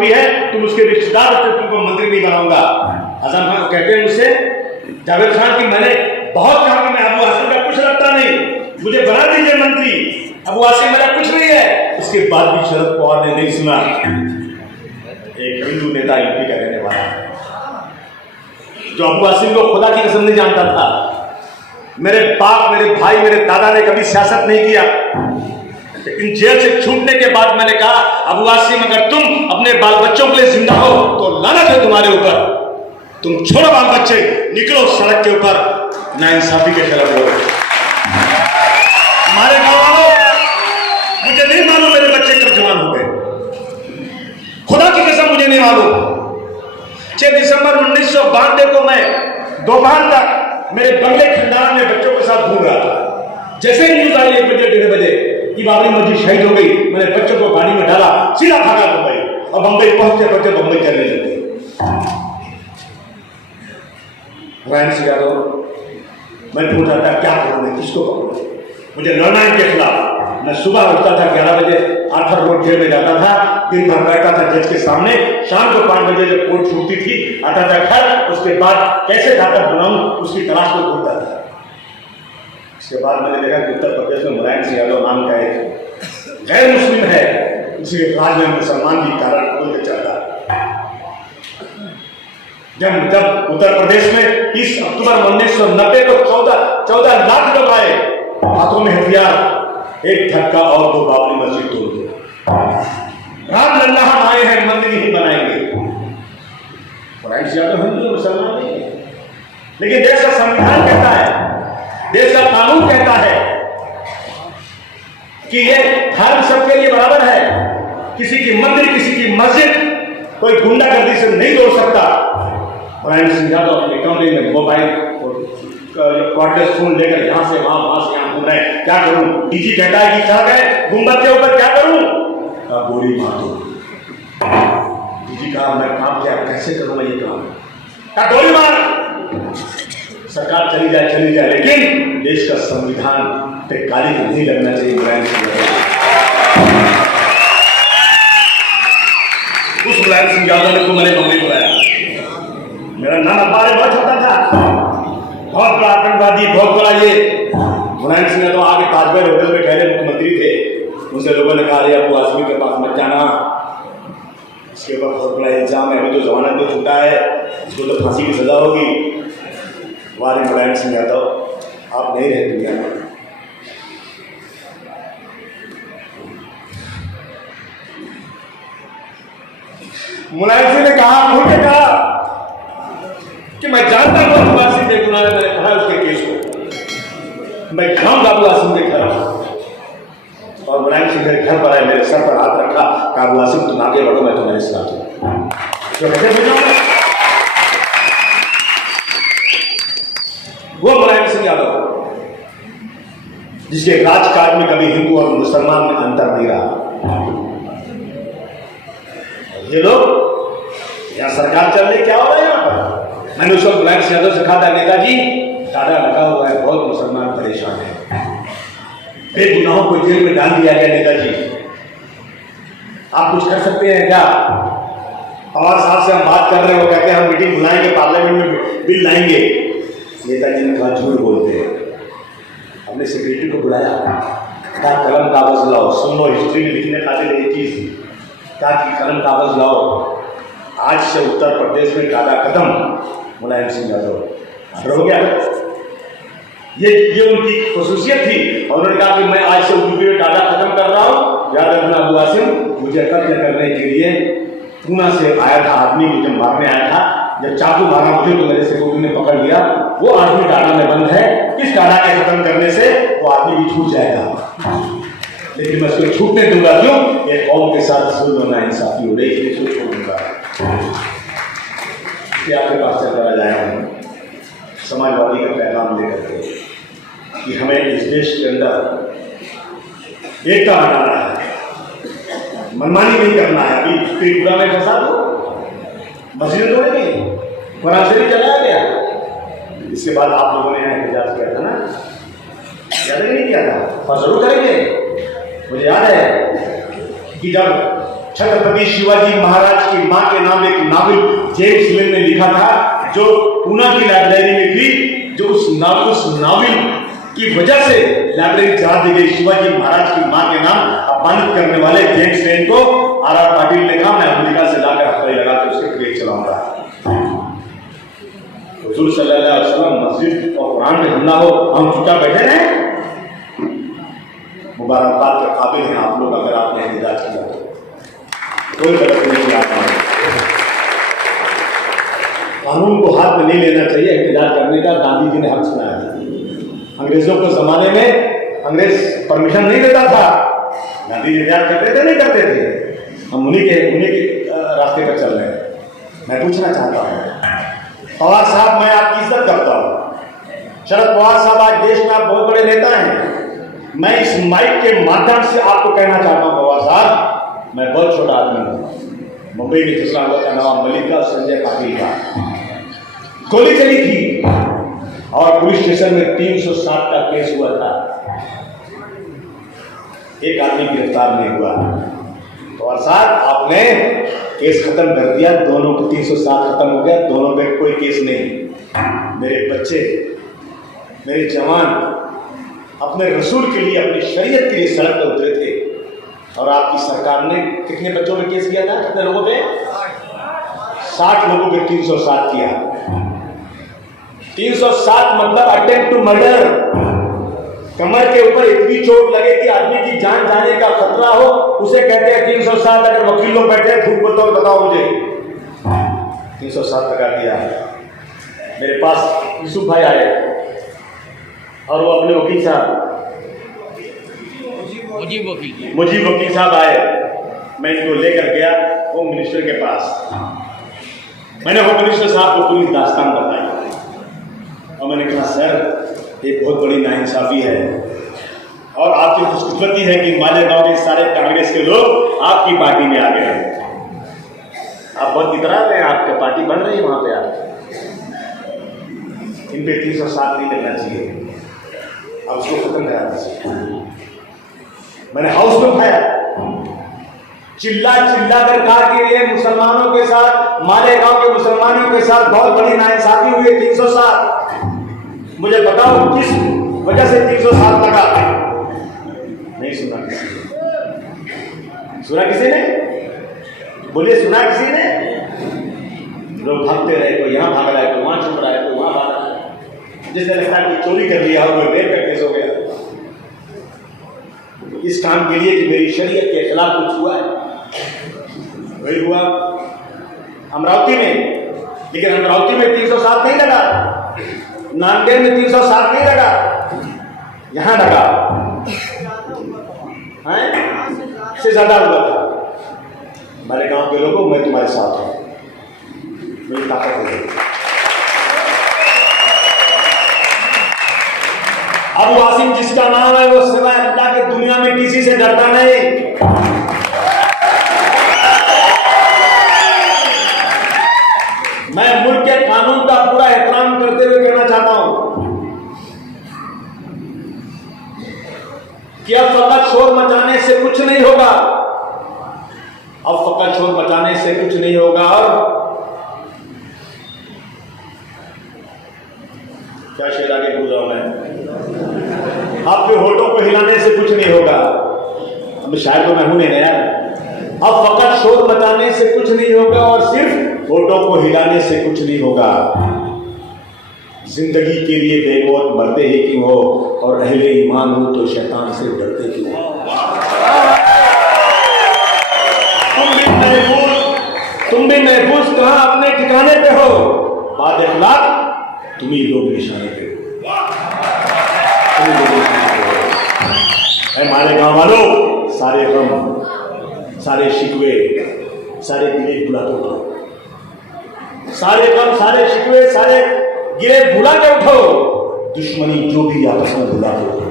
आरोपी है, तुम उसके रिश्तेदार हो, तुमको मंत्री नहीं बनाऊंगा। आजम खान कहते हैं मुझसे, जावेद खान की मैंने बहुत कहा कि मैं अबू आसिम का कुछ लगता नहीं, मुझे बना दीजिए मंत्री, अबू आसिम मेरा कुछ नहीं है। इसके बाद भी शरद पवार ने नहीं सुना। एक हिंदू नेता यूपी का रहने वाला जो अबू आसिम को खुदा की कसम नहीं जानता था, मेरे बाप, मेरे भाई, मेरे दादा ने कभी सियासत नहीं किया, लेकिन जेल से छूटने के बाद मैंने कहा, अबू आसिम अगर तुम अपने बाल बच्चों के लिए जिंदा हो तो लानत है तुम्हारे ऊपर, तुम छोड़ो बाल बच्चे, निकलो सड़क के ऊपर, नाइंसाफी के खिलाफ लड़ो। हमारे गांव वालों, मुझे नहीं मालूम मेरे बच्चे कब जवान हो गए, खुदा की कसम मुझे नहीं मालूम। 6 दिसंबर 1992 को मैं दोपहर तक मेरे बंगले खंडारा में बच्चों के साथ घूम रहा था। जैसे ही न्यूज आई 1 बजे 1:30 बजे कि बाबरी मस्जिद शहीद हो गई, मैंने बच्चों को गाड़ी में डाला, सीधा भागा मुंबई, और बंबई पहुंचते बंबई चलने लगे। मुलायम सिंह यादव, मैं पूछा था क्या करूं, मैं किसको कहूं, मुझे लड़ना इनके खिलाफ। मैं सुबह उठता था 11 बजे, आर्थर रोड जेल में जाता था, दिन भर बैठा था जज के सामने, शाम को 5 बजे जब कोर्ट छूटती थी आता था घर, उसके बाद कैसे जाकर बनाऊं उसकी तलाश में घूमता था। उसके बाद मैंने देखा कि उत्तर प्रदेश में मुलायम सिंह यादव नाम का एक गैर मुस्लिम है, उसी राज्य में मुसलमान भी कारण खोल के चलता। जब उत्तर प्रदेश में 30 अक्टूबर 1990 को 14 लाख लोग आए, हाथों में हथियार, एक धक्का और 2 बाबरी मस्जिद तोड़ दी। राम लल्ला हम आए हैं, मंदिर ही बनाएंगे। मुलायम सिंह यादव हिंदू मुसलमान नहीं है, लेकिन देश का संविधान कहता है, देश का कानून कहता है कि ये धर्म सबके लिए बराबर है, किसी की मंदिर, किसी की मस्जिद कोई गुंडागर्दी से नहीं तोड़ सकता। मुलायम सिंह यादव अपने कमरे में मोबाइल कॉर्डलेस फोन लेकर यहां से यहां घूम रहे हैं। क्या करूं, डीजी कहता है कि क्या गए गुंबद के ऊपर, क्या करूं, गोली मार दो। डीजी कहा मैं काम क्या कैसे करूंगा ये काम, क्या गोली मार। सरकार चली जाए, लेकिन देश का संविधान पे काली नहीं लगना चाहिए। मुलायम सिंह उस मुलायम सिंह यादव ने को मैंने बंबई बुलाया। मेरा नाम अखबार बहुत छोटा था, बहुत बड़ा आतंकवादी, बहुत बड़ा ये। मुलायम सिंह यादव आगे ताजमहल होटल में ठहरे मुख्यमंत्री थे, उनसे लोगों ने कहा अबू आसिम के पास मत जाना, इसके ऊपर बहुत बड़ा इल्जाम है, अभी तो जमानत में छूटा है, इसको तो फांसी की सजा होगी। वारे मुलायम सिंह यादव, आप नहीं रहे दुनिया में। मुलायम सिंह ने कहा, खुल के कहा कि मैं जानता हूं अबू आसिम बेगुनाह है, मैंने कहा उसके केस को मैं खाऊंगा अबू आसिम के घर। और मुलायम सिंह मेरे घर पर आए, मेरे सर पर हाथ रखा, कहा अबू आसिम तुम आगे बढ़ो, मैं तुम्हारे साथ हूं। वो मुलायम सिंह यादव जिसके राजकाज में कभी हिंदू और मुसलमान में अंतर नहीं रहा। ये लोग यहाँ सरकार चल रही, क्या हो रहा है यहाँ पर। मैंने उसको मुलायम सिंह यादव से कहा था, नेताजी दादा लगा हुआ है, बहुत मुसलमान परेशान है, बेगुनाहों को जेल में डाल दिया गया, नेताजी आप कुछ कर सकते हैं क्या। और साहब से हम बात कर रहे हैं, वो कहते हैं हम मीटिंग बुलाएंगे, पार्लियामेंट में बिल लाएंगे। नेताजी ने कहा झूठ बोलते हैं। अपने सेक्रेटरी को बुलाया, कहा कलम कागज लाओ, सुन लो हिस्ट्री में लिखने खातिर एक चीज, कहा कि कलम कागज लाओ, आज से उत्तर प्रदेश में काला कदम मुलायम सिंह यादव हो गया। ये उनकी खसूसियत थी, और उन्होंने कहा कि मैं आज से यूपी में टाटा खत्म कर रहा हूँ। याद रखना अबू आसिम, मुझे कत्ल करने के लिए पूना से आया था आदमी, मुझे मारने आया था, जब चाकू मारा मुझे तो मेरे सिक्योरिटी ने पकड़ लिया। वो आदमी टाटा में बंद है, इस टाटा के खत्म करने से वो आदमी भी छूट जाएगा, लेकिन मैं उसको छूटने दूंगा क्यों, एक कौम के साथ जुल्म ना इंसाफी हो रही, इसलिए उसको छोड़ दूंगा। आपके पास चल कर आया हूँ समाजवादी का पैगाम लेकर के कि हमें इस देश के अंदर एकता बनाना है, मनमानी नहीं करना है। अभी त्रिपुरा में फसाद हो, मस्जिद तो नहीं, कुरान शरीफ चलाया गया, इसके बाद आप लोगों ने एहतजाज किया था ना, याद नहीं किया था, और जरूर करेंगे। मुझे याद है कि जब छत्रपति शिवाजी महाराज की मां के नाम एक नावल जेम्स लेन ने लिखा था, जो पूना की लाइब्रेरी में थी, जो उस नावल की वजह से लाइब्रेरी जला दी गई। शिवाजी महाराज की मां के नाम अपमानित करने वाले जेम्स लेन को आर पाटिल ने कहा, मैं अमेरिका से लाकर हफ्ते लगा के उसके पेज चलाऊंगा। हुजूर सल्लल्लाहु अलैहि वसल्लम मस्जिद और कुरान में हमला हो, हम चुपचाप बैठे रहे। मुबारकबाद के काबिल हैं आप लोग, अगर आपने एहतजाज किया तो कोई गलत नहीं किया। कानून को हाथ में नहीं लेना चाहिए एहतजाज करने का, गांधी जी ने हक सुनाया था। अंग्रेजों के जमाने में अंग्रेज परमिशन नहीं देता था, गांधी जी एहतजाज करते थे नहीं करते थे, हम उन्हीं के रास्ते पर चल रहे हैं। मैं पूछना चाहता हूँ पवार साहब, मैं आपकी इज्जत करता हूँ, शरद पवार साहब आज देश में आप बहुत बड़े नेता हैं, मैं इस माइक के माध्यम से आपको कहना चाहता हूं पवार साहब, मैं बहुत छोटा आदमी हूं। मुंबई में फैसला हुआ था नवाब मलिक का, संजय पाटिल का, गोली चली थी और पुलिस स्टेशन में 307 का केस हुआ था, एक आदमी गिरफ्तार नहीं हुआ। पवार साहब आपने केस खत्म कर दिया, दोनों को 307 खत्म हो गया, दोनों पे कोई केस नहीं। मेरे बच्चे, मेरे जवान अपने रसूल के लिए, अपनी शरीयत के लिए सड़क पर उतरे थे और आपकी सरकार ने कितने बच्चों पे केस किया था, कितने लोगों पे? 60 लोगों पे 307 किया। 307 मतलब अटेम्प्ट टू मर्डर। कमर के ऊपर इतनी चोट लगे कि आदमी की जान जाने का खतरा हो, उसे कहते हैं 307। अगर वकील लोग बैठे हैं, झूठ बोलते हो बताओ मुझे, 307 लगा दिया। मेरे पास यूसुफ भाई आए और वो अपने वकील साहब मुजीब वकील साहब आए, मैं इनको लेकर गया होम मिनिस्टर के पास। मैंने होम मिनिस्टर साहब को पूरी दास्तान बताई और मैंने कहा सर ये बहुत बड़ी नाइंसाफी है और आपकी खुशकिस्मती है कि मालेगांव के सारे कांग्रेस के लोग आपकी पार्टी में आ गए हैं। आप बहुत इतरा रहे हैं, आपकी पार्टी बन रही है वहां पे, आप इन पे 307 नहीं लगना चाहिए, अब उसको खत्म करा दीजिए। मैंने हाउस में उठाया, चिल्ला कर कहा कि ये मुसलमानों के साथ, मालेगांव के मुसलमानों के साथ बहुत बड़ी नाइंसाफी हुई है, 307। मुझे बताओ किस वजह से 307 लगा? नहीं सुना किसी ने, सुना किसी ने? बोलिए सुना किसी ने? लोग भागते रहे, कोई यहाँ भाग रहा है, कोई वहां छुप रहा है, कोई वहां भाग रहा है, जिसने लगता है कोई चोरी कर लिया हो, कोई रेप का केस हो गया, इस काम के लिए कि मेरी शरीयत के खिलाफ कुछ हुआ है। वही हुआ अमरावती में, लेकिन अमरावती में 307 नहीं लगा, नांदेड़ में 307 नहीं लगा, यहां लगा से ज्यादा हुआ था। हमारे गांव के लोगों, मैं तुम्हारे साथ हूं, मेरी ताकत है। अबू आसिम जिसका नाम है वो सिवाय अल्लाह के दुनिया में किसी से डरता नहीं। मैं मुल्क के कानून का पूरा एहतराम करते हुए कहना चाहता हूं कि अब फकत शोर मचाने से कुछ नहीं होगा, अब फकत शोर मचाने से कुछ नहीं होगा। और क्या शेर आगे बोल रहा हूं मैं, आपके होठों को हिलाने से कुछ नहीं होगा। अब शायद तो मैं हूं नहीं यार, अब फकत शोर मचाने से कुछ नहीं होगा और सिर्फ होठों को हिलाने से कुछ नहीं होगा। जिंदगी के लिए बेमौत मरते ही क्यों हो, और अहले ईमान हो तो शैतान से डरते क्यों हो। तुम भी महफूज कहां अपने ठिकाने पे हो, बाद अखलाक तुम ही लोग निशाने पे हो। हमारे गांव वालों, सारे गम, सारे शिकवे, सारे गिले भुला के उठो, सारे गम, सारे शिकवे, सारे गिले भुला के उठो। दुश्मनी जो भी आपस में भुला के उठो,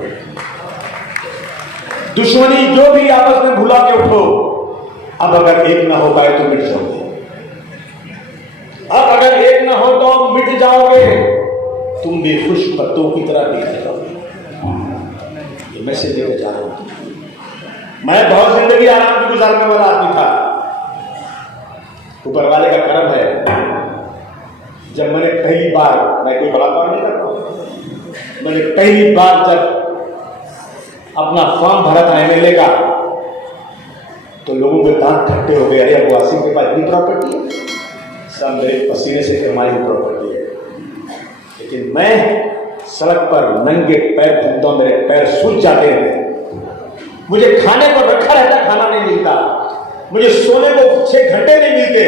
दुश्मनी जो भी आपस में भुला के उठो। अब अगर एक ना हो पाए तो मिट जाओगे, अब अगर एक ना हो तो मिट जाओगे, तुम भी खुश पत्तों की तरह बिखर जाओगे। ये मैसेज देकर जा रहा हूं। मैं बहुत जिंदगी आराम की गुजारने वाला आदमी था, ऊपर वाले का कर्म है, जब मैंने पहली बार, मैं कोई बड़ा काम नहीं करता हूं, मैंने पहली बार जब अपना फॉर्म भरा था एमएलए का, तो लोगों के दांत खट्टे हो गए। अरे अबू आसिम के पास इतनी प्रॉपर्टी है, सब मेरे पसीने से कमाई हुई प्रॉपर्टी है। लेकिन मैं सड़क पर नंगे पैर घूमता हूं, मेरे पैर सूज जाते हैं, मुझे खाने को रखा रहता, खाना नहीं मिलता, मुझे सोने को 6 घंटे नहीं मिलते।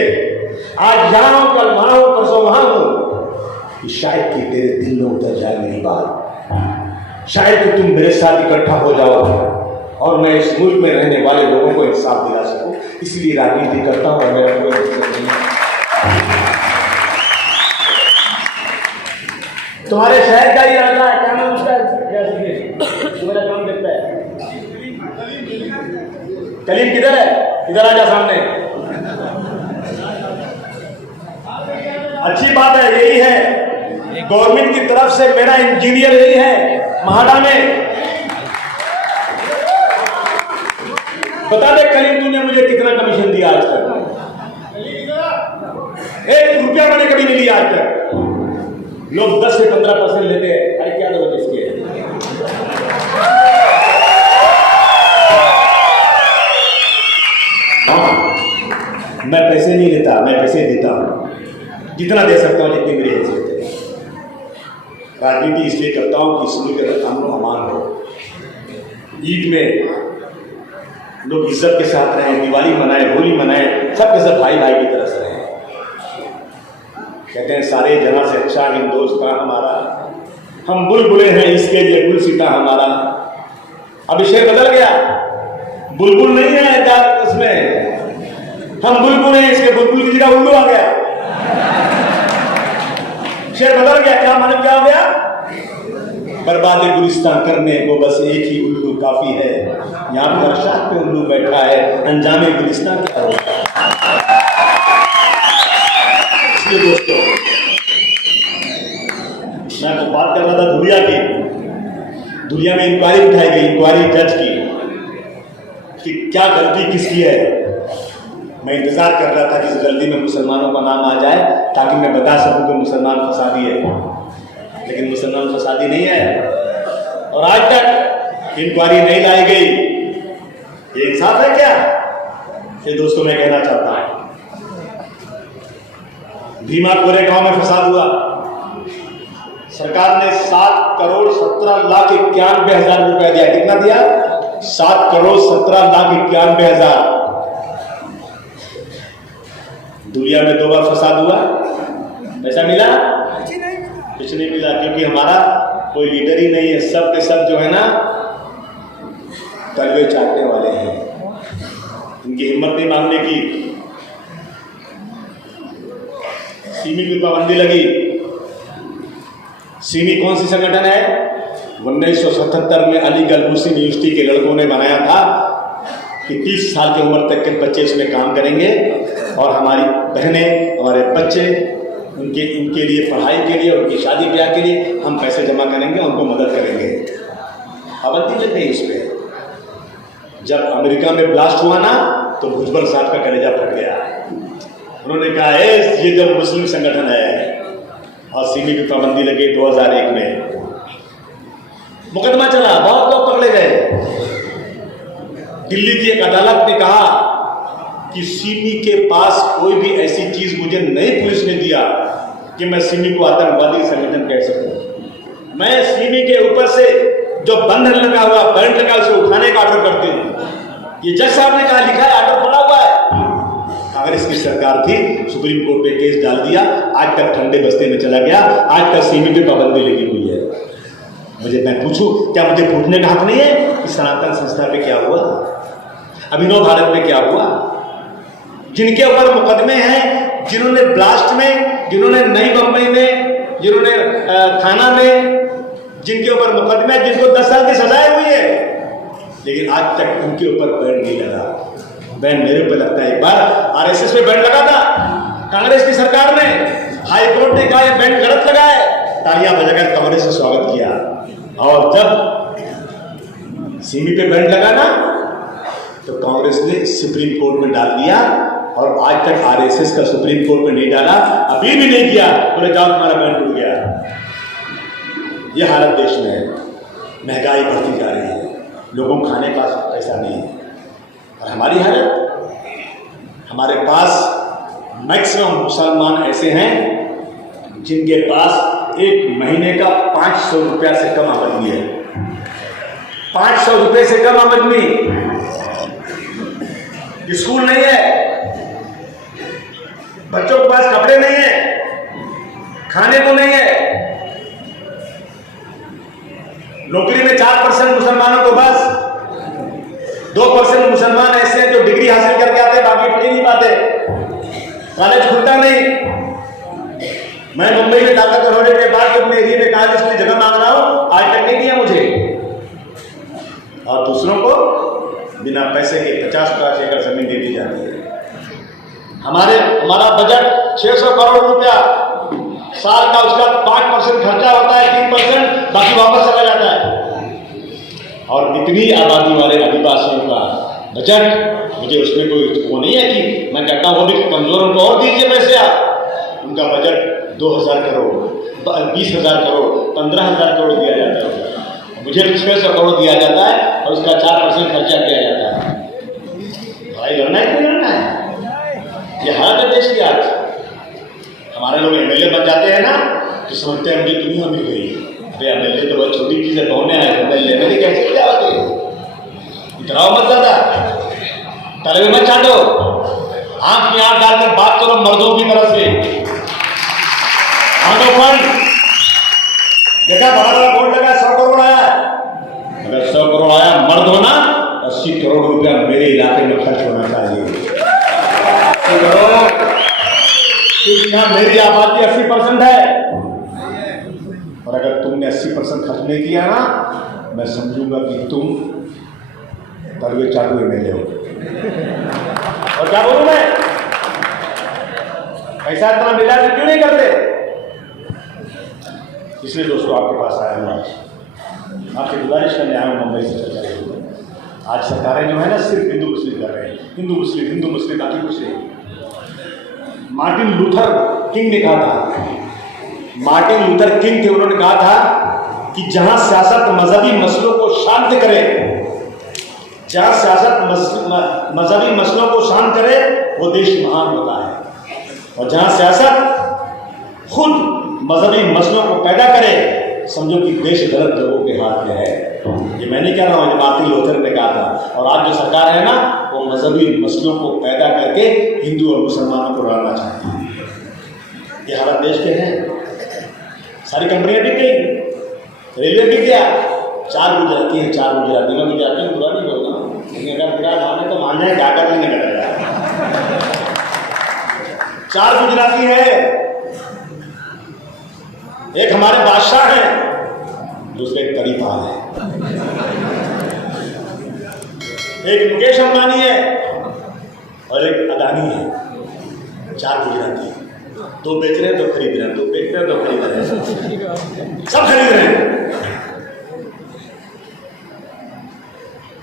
आज यहाँ हूं, कल वहां हूं, परसों वहां हूं। शायद कि तेरे दिल में उतर जाए मेरी बात, शायद कि तुम मेरे साथ इकट्ठा हो जाओ और मैं इस मुल्क में रहने वाले लोगों को इंसाफ दिला सकूं। इसलिए राजनीति करता हूं और मेरा कोई मकसद नहीं है। तुम्हारे शहर का ही राजा है, क्या नाम उसका, तुम्हारा काम देखता है। कलीम किधर है, इधर आजा सामने। अच्छी बात है, यही है गवर्नमेंट की तरफ से मेरा इंजीनियर यही है महाड़ा में। बता दे कलीम, तूने मुझे कितना कमीशन दिया आज तक? 1 रुपया मैंने कभी नहीं लिया आज तक। लोग 10 से 15% लेते हैं, अरे क्या जरूरत इसकी है? मैं पैसे नहीं लेता, मैं पैसे देता हूं, जितना दे सकता हूं, जितनी मेरी हैसियत है। राजनीति इसलिए करता हूं कि इस मुल्क का अमन अमान हो, ईद में लोग इज्जत के साथ रहें, दिवाली मनाएं, होली मनाएं, सबके सब भाई भाई की तरह से रहें। कहते हैं सारे जना से अच्छा हिंदुस्तान हमारा, हम बुलबुले हैं इसके लिए गुल सीता हमारा। अब शेर बदल गया, बुलबुल नहीं है उसमें, हम बुलबुल हैं, इसके बुलबुल की जगह उल्लू आ गया। शेर बदल गया, क्या मालूम क्या हो गया? बर्बाद गुलिस्तान करने को बस एक ही उल्लू काफी है, यहाँ पर शाख पे उल्लू बैठा है, अंजामे गुलिस्तान क्या होगा? इसलिए दोस्तों, मैं तो बात कर रहा था दुनिया की। दुनिया में इंक्वायरी उठाई गई, इंक्वायरी जज की कि क्या गलती किसकी है। मैं इंतजार कर रहा था कि इस गलती में मुसलमानों का नाम आ जाए ताकि मैं बता सकूं कि मुसलमान फसादी है, लेकिन मुसलमान फसादी नहीं है और आज तक इंक्वायरी नहीं लाई गई। ये इंसाफ है क्या? ये दोस्तों मैं कहना चाहता हूं, भीमा कोरेगांव में फसाद हुआ, सरकार ने 7,17,91,000 रुपया दिया। कितना दिया? 7,17,91,000। दुनिया में 2 बार फसाद हुआ, पैसा मिला? कुछ नहीं मिला, क्योंकि हमारा कोई लीडर ही नहीं है। सब के सब जो है ना तलवे चाटने वाले हैं, इनकी हिम्मत नहीं मांगने की। सीमी की पाबंदी लगी। सीमी कौन सी संगठन है? 1977 में अलीगढ़ मुस्लिम यूनिवर्सिटी के लड़कों ने बनाया था कि 30 साल की उम्र तक के बच्चे इसमें काम करेंगे और हमारी बहनें, हमारे बच्चे, उनके लिए पढ़ाई के लिए, उनकी शादी ब्याह के लिए हम पैसे जमा करेंगे, उनको मदद करेंगे। पाबंदी लग गई इस पर। जब अमेरिका में ब्लास्ट हुआ ना तो भुजबल साहब का कलेजा फट गया। उन्होंने कहा ये जब मुस्लिम संगठन है, और सीमी की पाबंदी लगी 2001 में। मुकदमा चला, बहुत लोग पकड़े गए। दिल्ली की एक अदालत ने कहा कि सीमी के पास कोई भी ऐसी चीज मुझे नहीं पुलिस ने दिया कि मैं सीमी को आतंकवादी संगठन कह सकूं। मैं सीमी के ऊपर से जो बंधन लगा हुआ, बैंड लगा, उसे उठाने का ऑर्डर करती हूं। ये जज साहब ने कहा, लिखा है, ऑर्डर पड़ा हुआ है। कांग्रेस की सरकार थी, सुप्रीम कोर्ट में केस डाल दिया, आज तक ठंडे बस्ते में चला गया। आज तक सीमी पे पाबंदी लगी हुई है। मैं पूछूं, क्या मुझे पूछने का हक नहीं है कि सनातन संस्था पे क्या हुआ, अभिनव भारत में क्या हुआ? जिनके ऊपर मुकदमे हैं, जिन्होंने ब्लास्ट में, जिन्होंने नई बंबई में, जिन्होंने थाना में, जिनके ऊपर मुकदमे, जिनको 10 साल की सजाएं हुई है, लेकिन आज तक उनके ऊपर बैंड नहीं लगा। बैंड मेरे ऊपर लगता है। एक बार आरएसएस पे बैंड लगा था, कांग्रेस की सरकार ने, हाई कोर्ट ने कहा यह बैंड गलत लगा है, तालियां बजाकर कांग्रेस ने स्वागत किया। और जब सीमी पे बैंड लगा ना तो कांग्रेस ने सुप्रीम कोर्ट में डाल दिया और आज तक आरएसएस का सुप्रीम कोर्ट में नहीं डाला, अभी भी नहीं किया, बोले जाओ तुम्हारा बैंड टूट गया। ये हालत देश में है, महंगाई बढ़ती जा रही है, लोगों को खाने का पैसा नहीं है। और हमारी हालत, हमारे पास मैक्सिमम मुसलमान ऐसे हैं जिनके पास एक महीने का 500 रुपया से कम आमदनी है। 500 रुपये से कम आमदनी, स्कूल नहीं है, बच्चों के पास कपड़े नहीं है, खाने को नहीं है, नौकरी में 4% मुसलमानों को बस, 2% मुसलमान ऐसे हैं जो डिग्री हासिल करके आते हैं, बाकी पढ़ नहीं पाते, कॉलेज खुलता नहीं। मैं मुंबई में ताकतवर होने के बाद अपने एरिया में कॉलेज की जगह मांग रहा हूं, आज तक नहीं दिया मुझे। और दूसरों को बिना पैसे के 50 एकड़ जमीन दे दी जाती है। हमारा बजट 600 करोड़ रुपया साल का, उसका 5% खर्चा होता है, 3% बाकी वापस चला जाता है। और इतनी आबादी वाले आदिवासियों का बजट, मुझे उसमें कोई वो नहीं है कि मैं कहता हूँ वो भी कमजोर, उनको और दीजिए पैसे आप। उनका बजट 2000 करोड़, 20,000 करोड़, 15,000 करोड़ दिया जाता है, मुझे 600 करोड़ दिया जाता है और उसका 4% खर्चा किया जाता है। भाई लड़ना है कि नहीं लड़ना है? ये हालत है देश की आज। हमारे लोग एमएलए बन जाते हैं ना तो समझते हैं मुझे दुनिया मिल गई। अरे एमएलए तो बहुत छोटी चीज है, कौन है एमएलए कैसे क्या होते हैं? इतना मत ज्यादा तले मत चाटो, आंख में आंख डालकर बात करो मर्दों की तरफ से। देखा बड़ा बड़ा बोर्ड लगा 100 करोड़ आया, अगर 100 करोड़ आया, मर्द होना 80 करोड़ रुपया मेरे इलाके में खर्च होना चाहिए। 80 करोड़, क्योंकि यहाँ मेरी आबादी 80% है, और अगर तुमने 80% खर्च नहीं किया ना, मैं समझूंगा कि तुम तलवे चाटू एमएलए हो। और क्या बोलूं मैं, पैसा इतना मिला तो क्यों नहीं करते? इसलिए दोस्तों आपके पास आया हूँ, आपसे गुजारिश करने आया हूँ मुंबई से चर्चा के लिए। आज सरकारें जो है ना सिर्फ हिंदू मुस्लिम कर रहे हैं, हिंदू मुस्लिम बाकी कुछ नहीं। मार्टिन लूथर किंग ने कहा था, मार्टिन लूथर किंग थे, उन्होंने कहा था कि जहां सियासत मजहबी मसलों को शांत करे, जहां सियासत मजहबी मसलों को शांत करे वो देश महान होता है, और जहां सियासत खुद मजहबी मसलों को पैदा करे, समझो कि देश गलत लोगों के हाथ में है। ये मैं नहीं कह रहा हूँ, मार्टिन लूथर ने कहा था। और आज जो सरकार है ना, वो मजहबी मसलों को पैदा करके हिंदू और मुसलमानों को लड़ना चाहती है। ये हालत देश के हैं। सारी कंपनियां बिक गई, रेलवे बिक गया, 4 गुजराती हैं, 4 गुजराती में गुजराती में बुरा नहीं बोलना, लेकिन अगर बुरा माने तो मान जाए, क्या कर लेने का 4 गुजराती है, एक हमारे बादशाह हैं, दूसरे तरीपाल है, एक मुकेश अंबानी है और एक अदानी है। 4 गुजराती है, 2 बेच रहे हैं, 2 खरीद रहे हैं, 2 बेच रहे हैं, 2 खरीद रहे हैं, सब खरीद रहे हैं।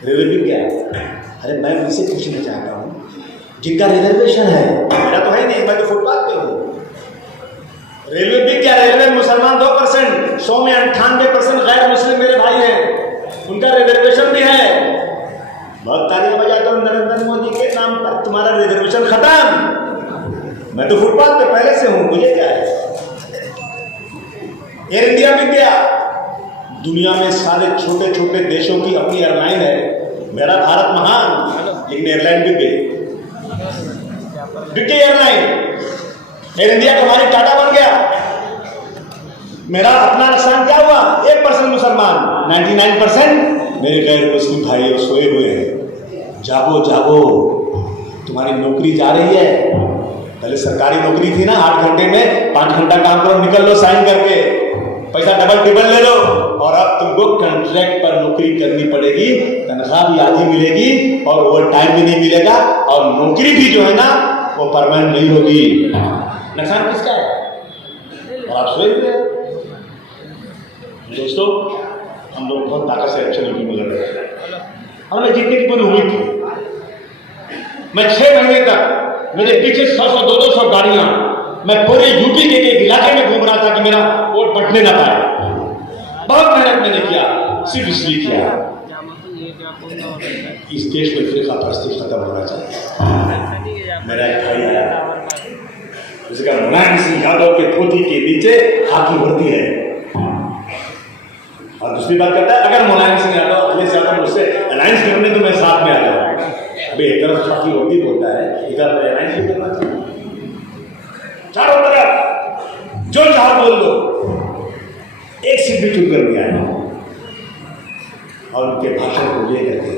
रेलवे भी क्या है? अरे मैं उनसे पूछना चाहता हूँ, जिनका रिजर्वेशन है, मेरा तो है नहीं, मैं तो फुटपाथ पे हूँ। रेलवे भी क्या, रेलवे में मुसलमान 2%, 100 में 98% गैर मुस्लिम मेरे भाई हैं, उनका रिजर्वेशन भी है। बहुत तालियां बजाता हूँ नरेंद्र मोदी के नाम पर, तुम्हारा रिजर्वेशन खत्म। मैं तो फुटपाथ पे पहले से हूँ, मुझे क्या है। एयर इंडिया भी क्या, दुनिया में सारे छोटे छोटे देशों की अपनी एयरलाइन है। मेरा भारत महान, लेकिन एयरलाइन बिक गई एयरलाइन। एयर इंडिया का मालिक टाटा बन गया। मेरा अपना नुकसान क्या हुआ? 1% मुसलमान, 99% मेरे गैर मुस्लिम भाई सोए हुए हैं। जागो जागो, तुम्हारी नौकरी जा रही है। पहले सरकारी नौकरी थी ना, 8 घंटे में 5 घंटा काम करो, निकल लो साइन करके, पैसा डबल टिबल ले लो। और अब तुमको कॉन्ट्रैक्ट पर नौकरी करनी पड़ेगी, तनख्वाह भी आधी मिलेगी और ओवर टाइम भी नहीं मिलेगा, और नौकरी भी जो है ना वो परमानेंट नहीं होगी। नुकसान किसका है? और आप सोए हुए हैं। दोस्तों, हम लोग बहुत ताकत से अच्छे नौकरी में लड़ रहे हैं और मैं जीतने की पूरी उम्मीद थी। मैं 6 महीने तक मेरे पीछे 100-200 गाड़ियां, मैं पूरे यूपी के एक इलाके में घूम रहा था कि मेरा वोट बटने ना पाए। बहुत मेहनत मैंने किया, सिर्फ इसलिए किया इस देश में फिरका परस्ती खत्म होना चाहिए। मेरा एक भाई आया, उसका मुलायम सिंह यादव के धोती के नीचे खाकी वर्दी है, और दूसरी बात करता है अगर मुलायम सिंह यादव अखिलेश यादव मुझसे अलायंस करने तो मैं साथ में आ जाऊँ। अबे एक तरफ खाकी वर्दी बोलता है, इधर अलायंस भी करना चाहिए। चारों तरफ जो चाह बोल दो, एक सीट भी चुनकर नहीं आया। और उनके भाषण को लेकर के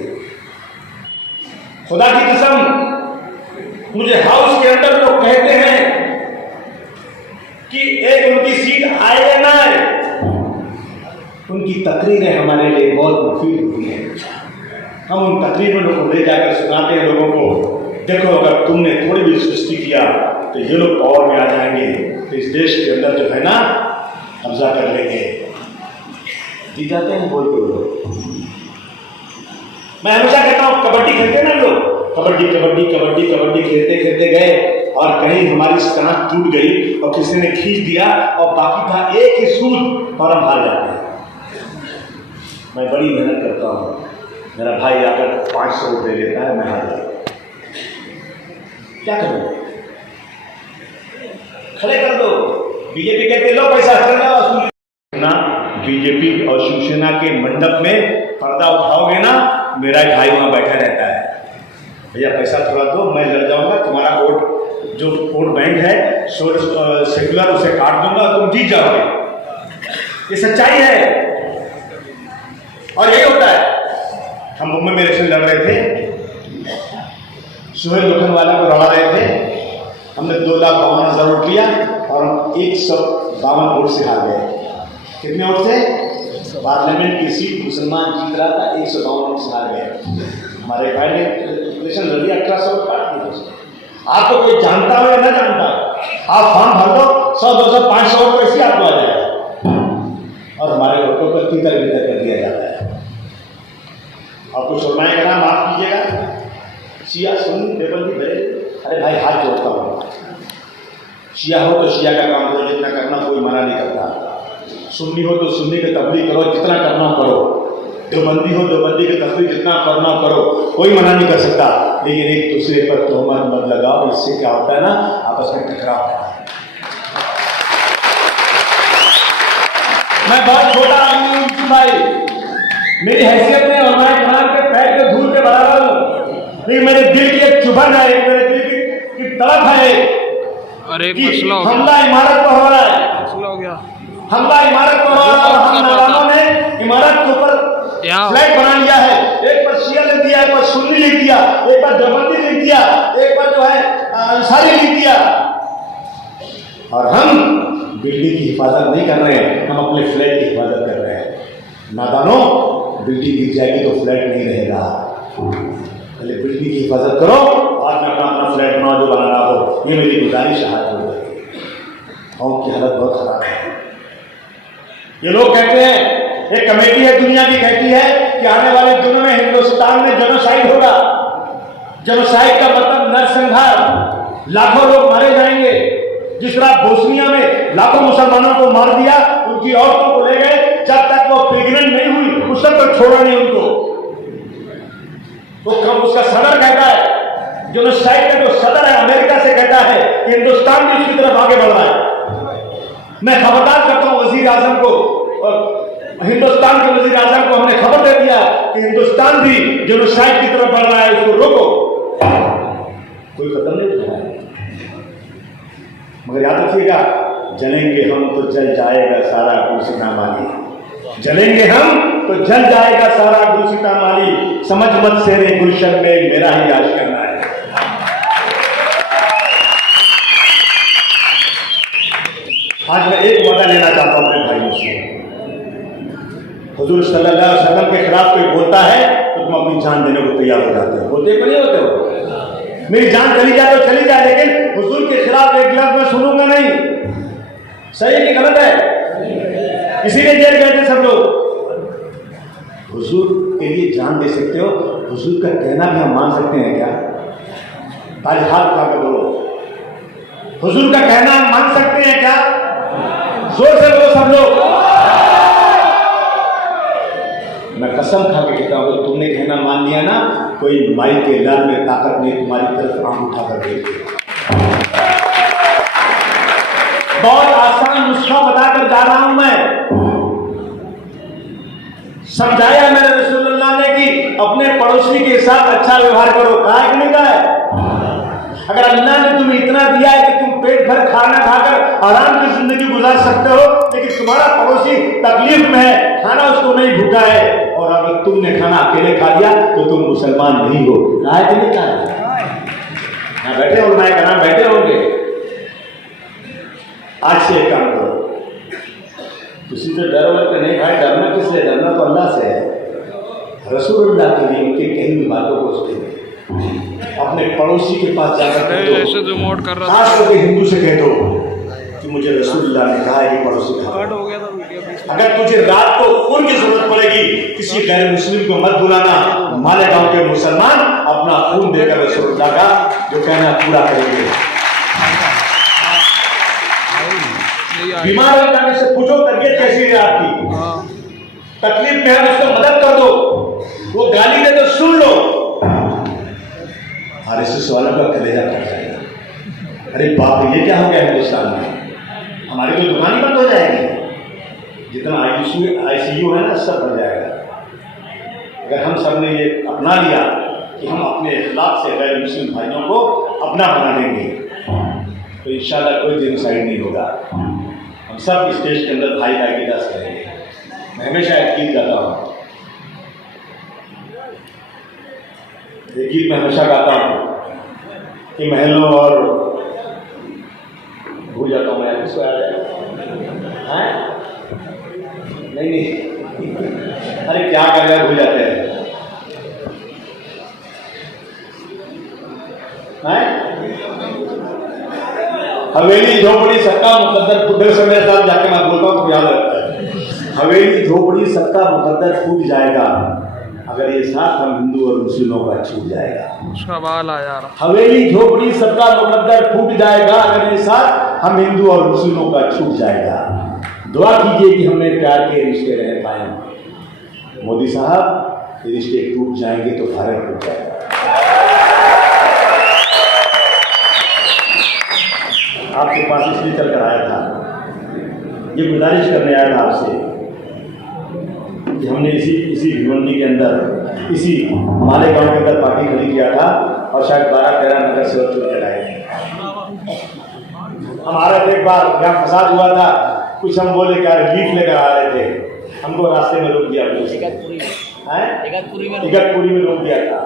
खुदा की कसम मुझे हाउस के अंदर लोग कहते हैं कि एक उनकी सीट आए या ना आए, उनकी तकरीरें हमारे लिए बहुत मुफीद होती हैं। हम उन तकरीरों को ले जाकर सुनाते हैं लोगों को, देखो अगर तुमने थोड़ी भी सृष्टि किया तो ये लोग पावर में आ जाएंगे, तो इस देश के अंदर जो है ना कब्जा कर लेंगे। जी जाते हैं बोलते लोग। मैं हमेशा कहता हूँ कबड्डी खेलते ना लोग, कबड्डी कबड्डी कबड्डी कबड्डी खेलते खेलते गए और कहीं हमारी स्टांस टूट गई और किसी ने खींच दिया और बाकी था एक ही सूद और हम हार जाते हैं। मैं बड़ी मेहनत करता हूँ, मेरा भाई आकर 500 रुपये लेता है, मैं हार जाता हूँ। क्या करूँ? खड़े कर दो। बीजेपी कहते लो पैसा चला वसूल ना, बीजेपी और शिवसेना के मंडप में पर्दा उठाओगे ना, मेरा भाई वहां बैठा रहता है, भैया पैसा थोड़ा दो, मैं लड़ जाऊंगा, तुम्हारा वोट जो वोट बैंक है सेकुलर उसे काट दूंगा, तुम जीत जाओगे। ये सच्चाई है और यही होता है। हम मुंबई में इलेक्शन लड़ रहे थे, सुहेल लोखंडवाला को लड़ा रहे थे, हमने 2,52,000 वोट लिया और हम 152 वोट से हार गए। कितने वोट से? पार्लियामेंट की सीट मुसलमान जीत रहा था, 152 वोट से हार गए। हमारे भाई ने इलेक्शन लड़ दिया, 1800 वोट काट दिया। आपको कोई जानता हो या ना जानता हो, आप फॉर्म भर दो, 100, 200, 500 वोट कैसे आपको आ जाए, और हमारे वोटों पर तितर बितर कर दिया जाता है। और कुछ सुनवाई का नाम माफ कीजिएगा, शिया सुन्नी देवबंदी भरे, अरे भाई हाथ जोड़ता हूँ, शिया हो तो शिया का काम करो, जितना करना कोई मना नहीं करता। सुन्नी हो तो सुन्नी की तबलीग करो, जितना करना करो। देवबंदी हो देवबंदी की तबलीग जितना करना करो, कोई मना नहीं कर सकता। लेकिन एक दूसरे पर तोहमत मत लगाओ, इससे क्या होता है ना, आपस में टकराव होता है। मैं बहुत छोटा आदमी हूँ भाई, मेरी हैसियत में और मैं खान के पैर के धूल के बराबर हूँ, लेकिन मेरे दिल की एक चुभन है, मेरे दिल की तड़प है। अरे हमला इमारत पर हो रहा है, हमला इमारत पर हो रहा है, और हम नौजवानों ने इमारत के ऊपर फ्लैग बना लिया है। एक पर शिया लिख दिया, एक पर सुन्नी लिख दिया, एक पर देवबंदी लिख दिया, एक पर जो है अंसारी लिख दिया। और हम बिल्डिंग की हिफाजत नहीं कर रहे हैं, हम अपने फ्लैग की हिफाजत कर रहे हैं। नादानों, बिल्डिंग गिर जाएगी तो फ्लैग नहीं रहेगा, पहले बिल्डिंग की हिफाजत करो, बाद में अपना फ्लैग बनाओ जो बनाना हो। ये मेरी गुजारिश है। गाँव की हालत बहुत खराब है। ये लोग कहते हैं, एक कमेटी है दुनिया की कहती है कि आने वाले दिनों में हिंदुस्तान में जेनोसाइड होगा। जेनोसाइड का मतलब नरसंहार, लाखों लोग मारे जाएंगे। जिस तरह बोस्निया में लाखों मुसलमानों को मार दिया, उनकी औरतों को ले गए, जब तक वो प्रेग्नेंट नहीं हुई उस तक छोड़ा नहीं उनको। वो कब उसका सदर कहता है, जेनोसाइड का जो सदर है अमेरिका से कहता है कि हिंदुस्तान भी उसकी तरफ आगे बढ़ रहा है। मैं खबरदार करता हूं वजीर आजम को, हिंदुस्तान के वजीर आजम को हमने खबर दे दिया कि हिंदुस्तान भी जेनोसाइड की तरफ बढ़ रहा है, उसको रोको। कोई कदम नहीं उठाया, मगर याद रखिएगा, जलेंगे हम तो जल जाएगा सारा गुलसिता माली, जलेंगे हम तो जल जाएगा सारा गुलसिता माली। समझ मत सेरे गुलशन में मेरा ही राज करना है। आज मैं एक वादा लेना चाहता हूं अपने भाइयों से, हुजूर सल्लल्लाहु अलैहि वसल्लम के खिलाफ कोई बोलता है तो तुम अपनी जान देने को तैयार हो जाते हो। बोलते को नहीं होते हो, मेरी जान चली जाए तो चली जाए, लेकिन हुजूर के खिलाफ एक लफ्ज़ मैं सुनूंगा नहीं। सही कि गलत है? इसीलिए जेल गए थे सब लोग। हुजूर के लिए जान दे सकते हो, हुजूर का कहना भी हम मान सकते हैं क्या? आज हाथ उठाकर बोलो, हुजूर का कहना मान सकते हैं क्या? जोर से बोलो सब लोग। मैं कसम खा के कहता हूं, तुमने कहना मान लिया ना, कोई माई के लाल में ताकत नहीं तुम्हारी तरफ आंख उठाकर देखे। बहुत आसान नुस्खा बताकर जा रहा हूं मैं। समझाया मेरे रसूलुल्लाह ने कि अपने पड़ोसी के साथ अच्छा व्यवहार करो। कहा है कि नहीं कहा है? अगर अल्लाह ने तुम्हें इतना दिया है कि तुम पेट भर खाना खाकर आराम की जिंदगी गुजार सकते हो, लेकिन तुम्हारा पड़ोसी तकलीफ में है, खाना उसको नहीं भूखा है, और अगर तुमने खाना अकेले खा लिया तो तुम मुसलमान नहीं हो। कहा है कि नहीं कहा है? बैठे हो, मैं कहना बैठे होंगे। आज से एक काम करो, किसी से डरो कि नहीं भाई, डरना किससे? डरना तो अल्लाह से है। रसूलुल्लाह के लिए उनके कही हुई बातों को सुनो। अपने पड़ोसी के पास जाकर कह दो, खास करके हिंदू से कह दो कि मुझे रसूलुल्लाह ने कहा है कि पड़ोसी का, अगर तुझे रात को खून की जरूरत पड़ेगी, किसी गैर मुस्लिम को मत बुलाना। मालेगांव के मुसलमान अपना खून देकर रसूलुल्लाह का जो कहना पूरा करेंगे। बीमार जाने से पूछो तबीयत कैसी है आपकी, तकलीफ में है उसको मदद कर दो, वो गाली दे तो सुन लो। आरएसएस वालों का कलेजा फट जाएगा। अरे बाप, ये क्या हो गया हिंदुस्तान में? हमारी तो दुकान ही बंद हो जाएगी। जितना आईसीयू है ना, सब बन जाएगा। अगर हम सब ने ये अपना लिया कि हम अपने इखलाक से गैर मुस्लिम भाइयों को अपना बना देंगे, तो इंशाल्लाह कोई जेनोसाइड नहीं होगा। हम सब स्टेज के अंदर भाई भाई की दस करेंगे। मैं हमेशा एक गीत गाता हूँ, एक गीत मैं हमेशा गाता हूँ कि महलों और भूल जाता हूँ मैं, किसको याद है? नहीं, अरे क्या कर रहे हैं, भूल जाते हैं। हवेली झोपड़ी सबका मुकद्दर, बुढ़े से मेरे साथ जाके मैं बोलता हूँ तो याद रखता है। हवेली झोपड़ी सबका मुकद्दर फूट जाएगा, अगर ये साथ हम हिंदू और मुस्लिमों का छूट जाएगा। हवेली झोपड़ी सबका मुकद्दर फूट जाएगा, अगर ये साथ हम हिंदू और मुस्लिमों का छूट जाएगा। दुआ कीजिए कि हमें प्यार के रिश्ते रह पाए। मोदी साहब, ये रिश्ते टूट जाएंगे तो भारत टूट जाएगा। आपके पास इसलिए चल कर आया था, ये गुजारिश करने आया था आपसे कि हमने इसी भिवंडी के अंदर, इसी मालेगांव के अंदर पार्टी खड़ी किया था, और शायद 12-13 नगर सेवक चुन के लाए। हमारा तो एक बार यहाँ फसाद हुआ था, कुछ हम बोले क्या रिलीफ लेकर आ रहे थे, हमको रास्ते में रोक दिया, इगतपुरी में रोक दिया था।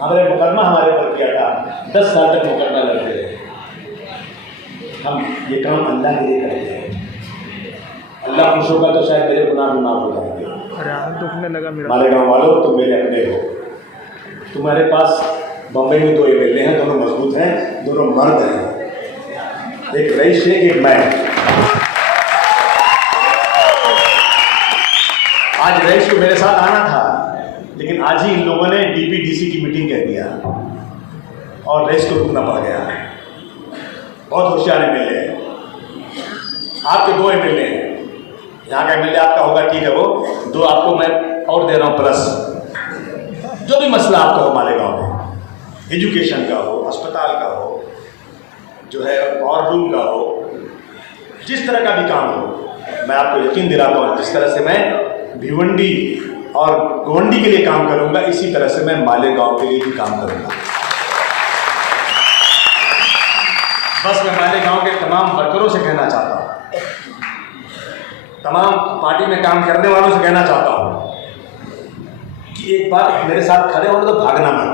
हमारे मुकदमा हमारे ऊपर किया था, 10 साल तक मुकदमा लड़ते रहे। हम ये काम अल्लाह के लिए करते हैं, अल्लाह खुश होगा तो शायद मेरे गुनाह भी माफ हो जाएंगे। मालेगांव वालों, तुम मेरे अपने हो। तुम्हारे पास बम्बई में 2 एमएलए हैं, दोनों मजबूत हैं, दोनों मर्द हैं, एक रईस है, एक मैं। आज रईस को मेरे साथ आना था, लेकिन आज ही इन लोगों ने डीपीडीसी की मीटिंग कर दिया और रईस को रुकना पड़ गया। बहुत होशियार एमएलए है। आपके 2 एमएलए हैं, यहाँ का एमएलए आपका होगा, ठीक है, वो 2 आपको मैं और दे रहा हूँ प्लस। जो भी मसला आपका हो मालेगांव में, एजुकेशन का हो, अस्पताल का हो, जो है और रूम का हो, जिस तरह का भी काम हो, मैं आपको यकीन दिलाता हूँ जिस तरह से मैं भिवंडी और गोंडी के लिए काम करूँगा, इसी तरह से मैं मालेगांव के लिए भी काम करूँगा। बस मैं मालेगांव के तमाम वर्करों से कहना चाहता हूँ, तमाम पार्टी में काम करने वालों से कहना चाहता हूँ कि एक बार मेरे साथ खड़े होने तो भागना मत।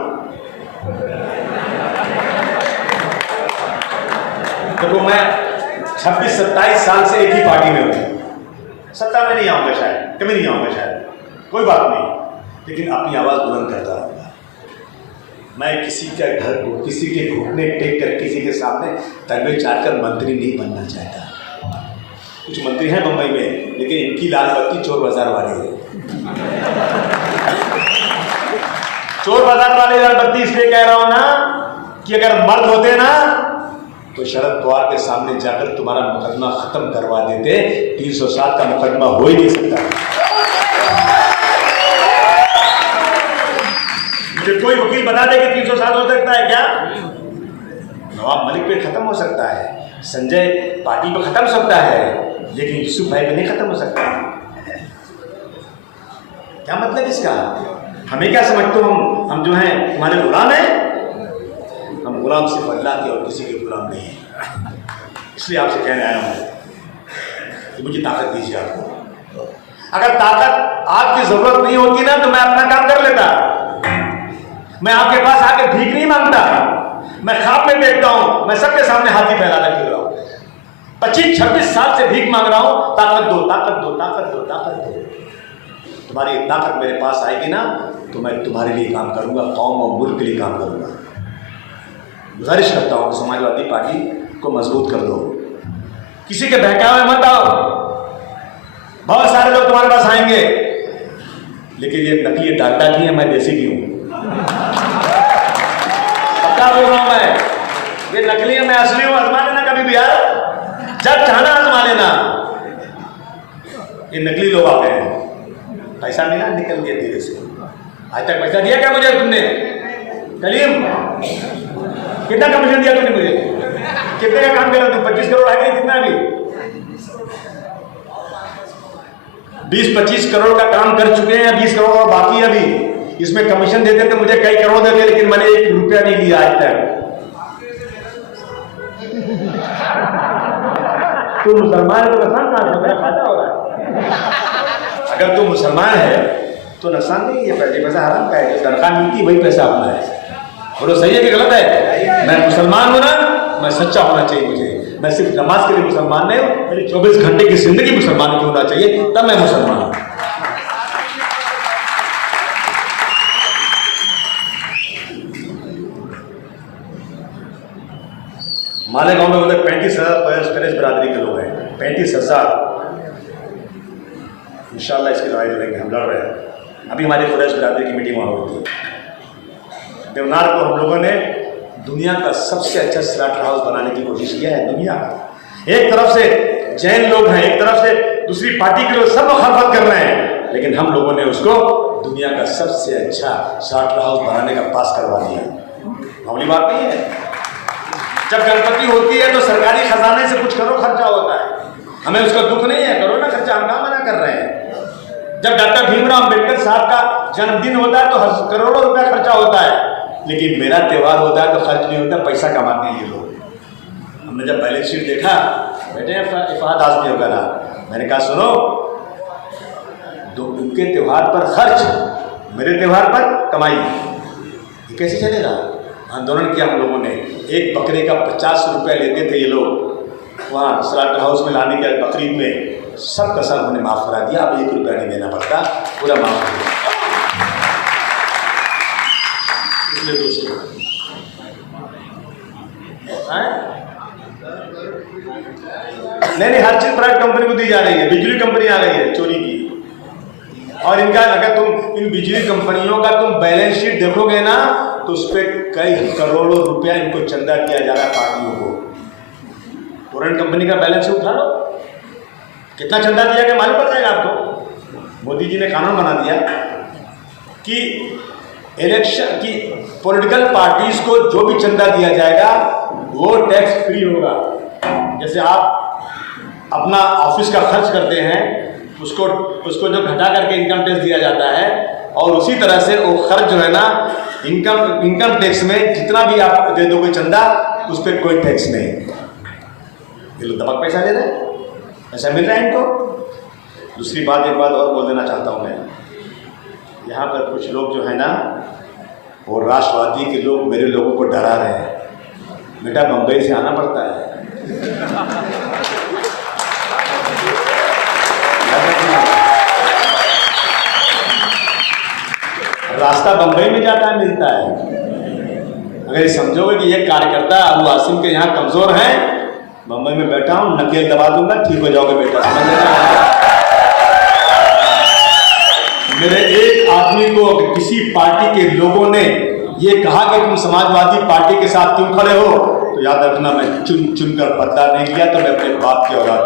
देखो, मैं 26-27 साल से एक ही पार्टी में हूँ। सत्ता में नहीं आऊँगा शायद, कभी नहीं आऊँगा शायद, कोई बात नहीं, लेकिन अपनी आवाज़ बुलंद करता रहूँगा। मैं किसी के घर को, किसी के घुटने टेक कर किसी के सामने तलवे चाटकर मंत्री नहीं बनना चाहता। कुछ मंत्री हैं मुंबई में, लेकिन इनकी लाल बत्ती चोर बाजार वाली है। चोर बाजार वाले लाल बत्ती इसलिए कह रहा हूँ ना कि अगर मर्द होते ना तो शरद पवार के सामने जाकर तुम्हारा मुकदमा खत्म करवा देते। 307 का मुकदमा हो ही नहीं सकता। मुझे कोई वकील बता दे कि 307 हो सकता है क्या? नवाब मलिक पे खत्म हो सकता है, संजय पाटिल पे खत्म हो सकता है, लेकिन यूसुफ भाई पे नहीं खत्म हो सकता। क्या मतलब इसका? हमें क्या समझते हो हम जो हैं तुम्हारे गुलाम हैं? हम गुलाम सिर्फ अल्लाह के और किसी के गुलाम नहीं है। इसलिए आपसे कहने आया हूं कि मुझे ताकत दीजिए आपको। अगर ताकत आपकी जरूरत नहीं होती ना तो मैं अपना काम कर लेता। मैं आपके पास आके भीख नहीं मांगता। मैं ख्वाब में देखता हूं, मैं सबके सामने हाथी फैलाता फिर रहा हूं। 25-26 साल से भीख मांग रहा हूं, ताकत दो, ताकत दो, ताकत दो, ताकत दो। तुम्हारी ताकत मेरे पास आएगी ना तो मैं तुम्हारे लिए काम करूंगा, कौम और मुल्क के लिए काम करूंगा। गुजारिश करता हूं समाजवादी पार्टी को मजबूत कर दो, किसी के बहकावे मत आओ। बहुत सारे लोग तुम्हारे पास आएंगे, लेकिन ये नकली डालडा की है, मैं देसी की हूं। पक्का बोल रहा हूं मैं, ये नकली है, मैं असली हूं। आजमा लेना कभी भी यार, जब चाहना आजमा लेना। ये नकली लोग आ गए हैं, पैसा मिला निकल गया धीरे से। आज तक पैसा दिया क्या मुझे तुमने? कलीम कितना कमीशन दिया तुमने मुझे? कितने का काम करा तुम? 25 करोड़ है नहीं? कितना भी 20-25 करोड़ का काम कर चुके हैं, 20 करोड़ और बाकी है अभी। इसमें कमीशन देते थे मुझे कई करोड़ देते, लेकिन मैंने 1 रुपया नहीं लिया आज तक। तू मुसलमान है तो नुकसान कहां से? मेरा फायदा हो रहा है। अगर तू मुसलमान है तो नुकसान नहीं है, पैसा हराम का है। जो तनख्वाह मिलती वही पैसा अपना है। बोलो सही है कि गलत है? मैं मुसलमान हूं ना, मैं सच्चा होना चाहिए मुझे। मैं सिर्फ नमाज के लिए मुसलमान नहीं हूं, मेरी 24 घंटे की जिंदगी मुसलमान की होना चाहिए, तब मैं मुसलमान हूं। मालेगांव में उधर 35,000 फरेज बिरादरी के लोग हैं। 35,000। इंशाल्लाह इसकी लड़ाई लड़ेंगे, हम लड़ रहे हैं। अभी हमारी फरेज बिरादरी की मीटिंग वहाँ हुई थी। देवनार को हम लोगों ने दुनिया का सबसे अच्छा स्लॉटर हाउस बनाने की कोशिश किया है। दुनिया का एक तरफ से जैन लोग हैं, एक तरफ से दूसरी पार्टी के लोग, सब मुखालफत कर रहे हैं, लेकिन हम लोगों ने उसको दुनिया का सबसे अच्छा स्लॉटर हाउस बनाने का पास करवा दिया। मामूली बात नहीं है। जब गणपति होती है तो सरकारी खजाने से कुछ करोड़ खर्चा होता है, हमें उसका दुख नहीं है। करो ना खर्चा, हम कहाँ मना कर रहे हैं। जब डॉक्टर भीमराव अंबेडकर साहब का जन्मदिन होता है तो करोड़ों रुपया खर्चा होता है, लेकिन मेरा त्योहार होता है तो खर्च नहीं होता, पैसा कमाते हैं ये लोग। हमने जब बैलेंस शीट देखा, बेटे इफाद आजमी वगैरह, मैंने कहा सुनो, उनके त्योहार पर खर्च, मेरे त्योहार पर कमाई, ये कैसे चलेगा? आंदोलन किया हम लोगों ने। एक बकरे का 50 रुपया लेते थे ये लोग वहाँ स्लॉटर हाउस में लाने के बकरीद में, सब का सब उन्होंने माफ़ करा दिया। अब 1 रुपया नहीं देना पड़ता, पूरा माफ़ कर दिया। इसलिए दोस्तों नहीं, हर चीज प्राइवेट कंपनी को दी जा रही है। बिजली कंपनी आ गई है चोरी की, और इनका अगर तुम इन बिजली कंपनियों का तुम बैलेंस शीट देखोगे ना तो उस पर कई करोड़ों रुपया इनको चंदा दिया जा रहा है पार्टियों को। तुरंत कंपनी का बैलेंस शीट उठा लो, कितना चंदा दिया गया मालूम पड़ जाएगा आपको। मोदी जी ने कानून बना दिया कि इलेक्शन की पॉलिटिकल पार्टीज को जो भी चंदा दिया जाएगा वो टैक्स फ्री होगा। जैसे आप अपना ऑफिस का खर्च करते हैं, उसको जो घटा करके इनकम टैक्स दिया जाता है, और उसी तरह से वो खर्च जो है ना इनकम टैक्स में जितना भी आप दे दोगे चंदा, उस पर कोई टैक्स नहीं। ये लोग दबक पैसा दे रहे हैं, ऐसा मिल रहा है इनको। दूसरी बात, एक बात और बोल देना चाहता हूँ मैं, यहाँ पर कुछ लोग जो है ना वो राष्ट्रवादी के लोग मेरे लोगों को डरा रहे हैं। बेटा बम्बई से आना पड़ता है, रास्ता बंबई में जाता है, मिलता है। अगर ये समझोगे कि ये कार्यकर्ता अबू आसिम के यहाँ कमजोर हैं, बंबई में बैठा हूं, नकेल दबा दूंगा, ठीक हो जाओगे बेटा, समझ लेना। मेरे एक आदमी को किसी पार्टी के लोगों ने ये कहा कि तुम समाजवादी पार्टी के साथ तुम खड़े हो, तो याद रखना मैं चुन चुन कर बदला नहीं लिया, तो मैं अपने बाप की औलाद।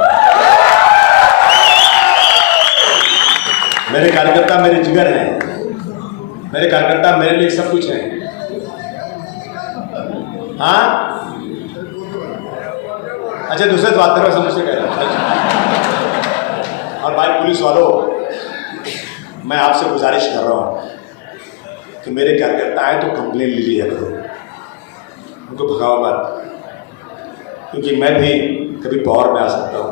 मेरे कार्यकर्ता मेरे जिगर हैं, मेरे कार्यकर्ता मेरे लिए सब कुछ हैं। हाँ अच्छा, दूसरे तो बात करो, समझ से कह रहा हूँ। और भाई पुलिस वालों, मैं आपसे गुजारिश कर रहा हूँ कि मेरे कार्यकर्ता आए तो कंप्लेन ले लिया करो, उनको भगाओ मत, क्योंकि मैं भी कभी पावर में आ सकता हूँ।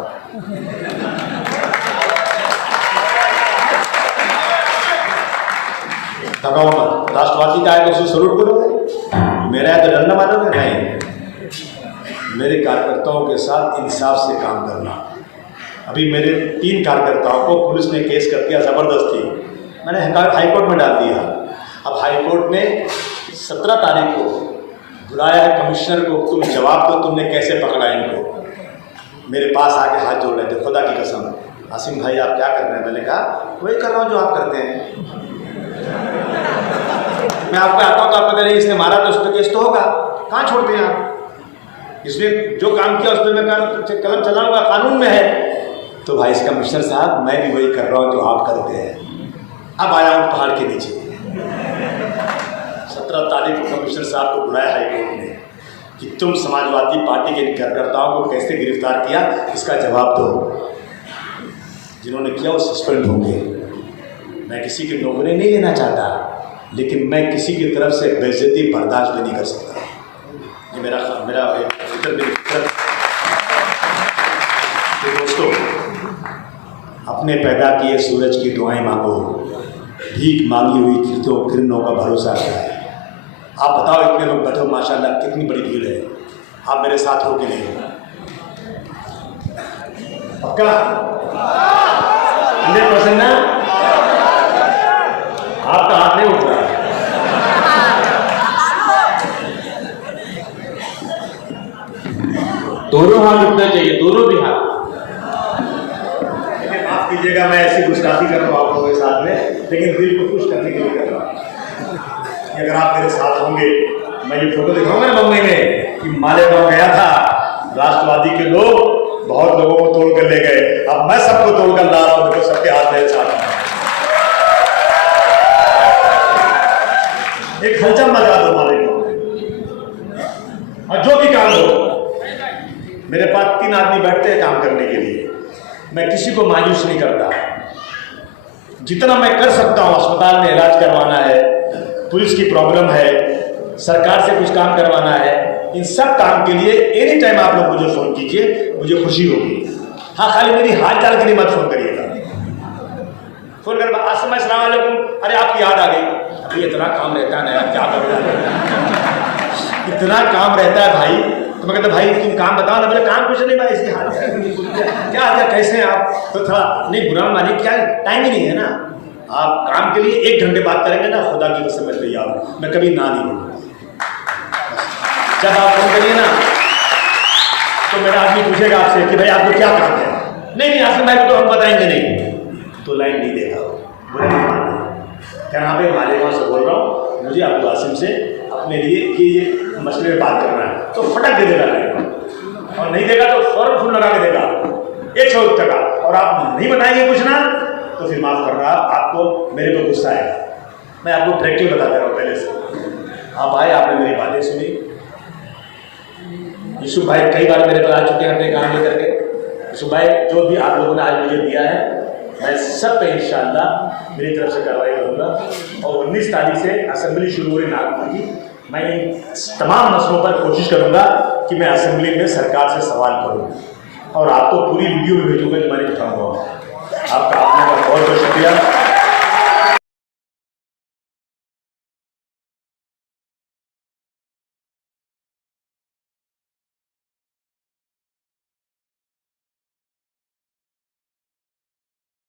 भगाओ मत। राष्ट्रवादी का है तो उसे सलूट करोगे, मेरा है तो डर न मानोगे? नहीं, मेरे कार्यकर्ताओं के साथ इंसाफ से काम करना। अभी मेरे 3 कार्यकर्ताओं को पुलिस ने केस कर दिया ज़बरदस्ती, मैंने हाईकोर्ट में डाल दिया। अब हाईकोर्ट ने 17 तारीख को बुलाया है कमिश्नर को, तुम जवाब दो तुमने कैसे पकड़ा इनको। मेरे पास आके हाथ जोड़ रहे थे, खुदा की कसम, आसिम भाई आप क्या कर रहे हैं? मैंने कहा वही कर रहा हूँ जो आप करते हैं। मैं आपको आता हूँ तो आपको नहीं, इसने मारा तो उस पर केस तो होगा, कहाँ छोड़ते हैं आप? इसने जो काम किया उस पर मैं कलम चलाऊंगा, कानून में है। तो भाई कमिश्नर साहब मैं भी वही कर रहा हूँ जो आप करते हैं। अब आया हूँ पहाड़ के नीचे। 17 तारीख को कमिश्नर साहब को बुलाया हाईकोर्ट ने कि तुम समाजवादी पार्टी के कार्यकर्ताओं को कैसे गिरफ्तार किया, इसका जवाब दो। जिन्होंने किया वो सस्पेंड होंगे। मैं किसी की नौकरी नहीं लेना चाहता, लेकिन मैं किसी की तरफ से बेइज्जती बर्दाश्त भी नहीं कर सकता। ये मेरा दोस्तों, अपने पैदा किए सूरज की दुआएं मांगो, भीख मांगी हुई किरणों का भरोसा क्या है? आप बताओ, इतने लोग बैठो माशाल्लाह, कितनी बड़ी भीड़ है, आप मेरे साथ हो कि नहीं हो? पक्का 100% ना? आपका हाथ नहीं उठ रहा। दोनों हाथ उठना चाहिए, दोनों भी हाथ। माफ कीजिएगा मैं ऐसी गुस्ताखी कर रहा हूँ आप लोगों के साथ में, लेकिन दिल को खुश करने के लिए कर रहा हूँ। अगर आप मेरे साथ होंगे, मैं ये फोटो दिखाऊंगा ना मुंबई में कि मालेगांव गया था, राष्ट्रवादी के लोग बहुत लोगों को तोड़ कर ले गए, अब मैं सबको तोड़ कर ला रहा हूँ, देखो सबके हाथ मेरे साथ हैं। एक हलचल मचा दो मालेगांव में, और जो भी काम हो। मेरे पास 3 आदमी बैठते हैं काम करने के लिए, मैं किसी को मायूस नहीं करता। जितना मैं कर सकता हूँ, अस्पताल में इलाज करवाना है, पुलिस की प्रॉब्लम है, सरकार से कुछ काम करवाना है, इन सब काम के लिए एनी टाइम आप लोग मुझे फ़ोन कीजिए, मुझे खुशी होगी। हाँ, खाली मेरी हाल चाल के लिए मत फ़ोन करिएगा। फ़ोन कर अस्सलाम वालेकुम, अरे आपकी याद आ गई, अभी इतना काम रहता है ना यार, क्या कर इतना काम रहता है भाई। तो मैं कहता भाई तुम काम बताओ ना। बोले काम कुछ नहीं भाई, इसकी हाल क्या हाल, कैसे हैं आप? तो थोड़ा नहीं बुरा मानिए, क्या टाइम ही नहीं है ना। आप काम के लिए 1 घंटे बात करेंगे ना, खुदा की कसम मैं तैयार हूँ, मैं कभी ना नहीं बोलूँगा। जब आप फोन करिए ना तो मेरा आदमी पूछेगा आपसे कि भाई आपको क्या काम है? नहीं आसिम भाई को तो हम बताएंगे नहीं, तो लाइन नहीं देगा। क्या यहाँ पे मालेगांव से बोल रहा हूँ, मुझे अब्दुल आसिम से अपने लिए कि ये मसले में बात करना है, तो फटक दे देगा लाइन, और नहीं देगा तो फौरन फोन लगा के देगा 100 टका। और आप नहीं बताएंगे कुछ ना, तो फिर माफ़ करना, आपको मेरे को गुस्सा आएगा। मैं आपको प्रैक्टिकल बता दे रहा हूँ पहले से। आप आए, आपने मेरी बातें सुनी। यूसुफ भाई कई बार मेरे पास आ चुके हैं अपने काम लेकर के। यूसुफ भाई जो भी आप लोगों ने आज मुझे दिया है, मैं सब पे इंशाअल्लाह मेरी तरफ से कार्रवाई करूँगा। और 19 तारीख से असेंबली शुरू हो रही नागपुर की, मैं इन तमाम मसलों पर कोशिश करूँगा कि मैं असेंबली में सरकार से सवाल करूँ, और आपको पूरी वीडियो भी भेजूँगा जो मैंने दिखाऊँगा। आपका बहुत बहुत शुक्रिया।